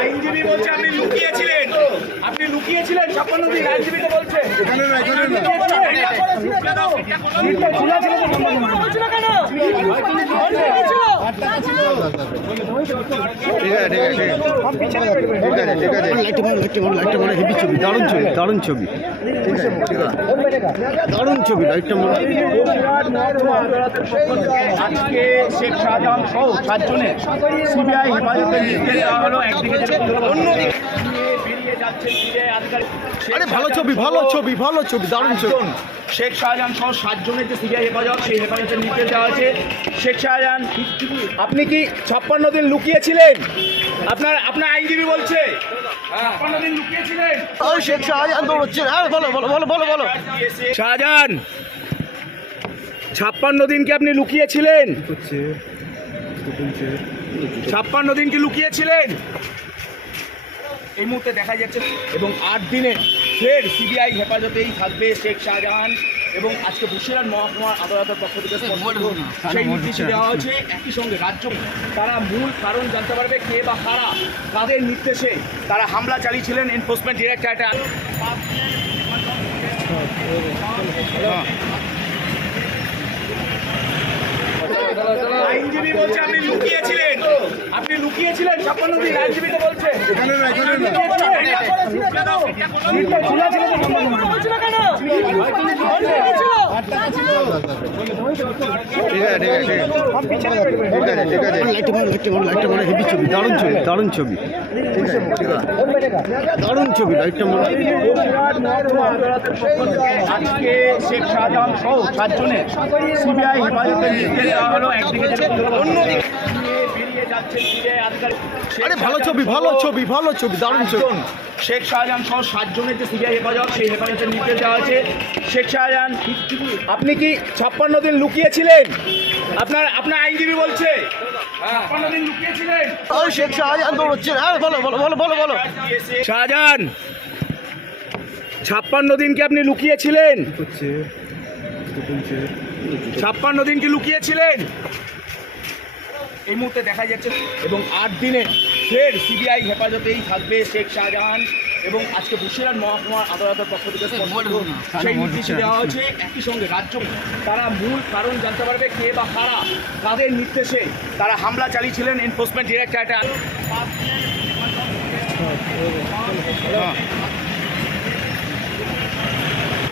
আইনজীবী বলছে আপনি লুকিয়েছিলেন, আপনি লুকিয়েছিলেন 56 দিন, আইনজীবী তো বলছে দারুণ ছবি আজকে শেখ শাহজাহান সহ 7 জনের সিবিআই হেফাজতে নিতে দেওয়া হলো। একদিকে অন্যদিকে বেরিয়ে যাচ্ছেন সিবিআই আধিকারিক। ভালো ছবি দারুণ ছবি। শেখ শাহজাহান সহ 7 জনের যে সিবিআই হেফাজত, সেই হেফাজতের নির্দেশ দেওয়া হয়েছে। শেখ শাহজাহান, আপনি কি 56 দিন লুকিয়েছিলেন? আপনার আইনজীবী বলছে 56 দিন লুকিয়েছিলেন। শেখ শাহজাহান দৌড়চ্ছে। বলো শাহজাহান 56 দিন কি আপনি লুকিয়েছিলেন? 56 দিন কি লুকিয়েছিলেন? এই মুহূর্তে দেখা যাচ্ছে এবং 8 দিনে ফের সিবিআই হেফাজতেই থাকবে শেখ শাহজাহান। এবং আজকে বসিরহাট মহকুমার আদালতের পক্ষ থেকে সেই নির্দেশ দেওয়া হয়েছে। একই সঙ্গে রাজ্য তারা মূল কারণ জানতে পারবে কে বা কারা তাদের নির্দেশে তারা হামলা চালিয়েছিলেন। এনফোর্সমেন্ট ডিরেক্টরেট আইনজীবী বলছে আপনি লুকিয়েছিলেন, 56 দিন, আইনজীবী তো বলছে দারুণ ছবি। আজকে শেখ শাহজাহান সহ 7 জনের সিবিআই হেফাজতে নিতে দেওয়া হলো। একদিকে অন্যদিকে বেরিয়ে যাচ্ছেন সিবিআই আধিকারিক। ভালো ছবি দারুণ ছবি। শেখ শাহজাহান সহ 7 জনের যে সিবিআই হেফাজত, সেই হেফাজতের নির্দেশ দেওয়া হয়েছে। শেখ শাহজাহান, আপনি কি 56 দিন লুকিয়েছিলেন? আপনার আইনজীবী বলছে 56 দিন লুকিয়েছিলেন। শেখ শাহজাহান দৌড়চ্ছে। বলো শাহজাহান 56 দিন কি আপনি লুকিয়েছিলেন? 56 দিন কি লুকিয়েছিলেন? এই মুহূর্তে দেখা যাচ্ছে এবং 8 দিনে ফের সিবিআই হেফাজতেই থাকবে শেখ শাহজাহান। এবং আজকে বসিরহাট মহকুমার আদালতের পক্ষ থেকে সেই নির্দেশ দেওয়া হয়েছে। একই সঙ্গে রাজ্য তারা মূল কারণ জানতে পারবে কে বা কারা তাদের নির্দেশে তারা হামলা চালিয়েছিলেন। Enforcement directorate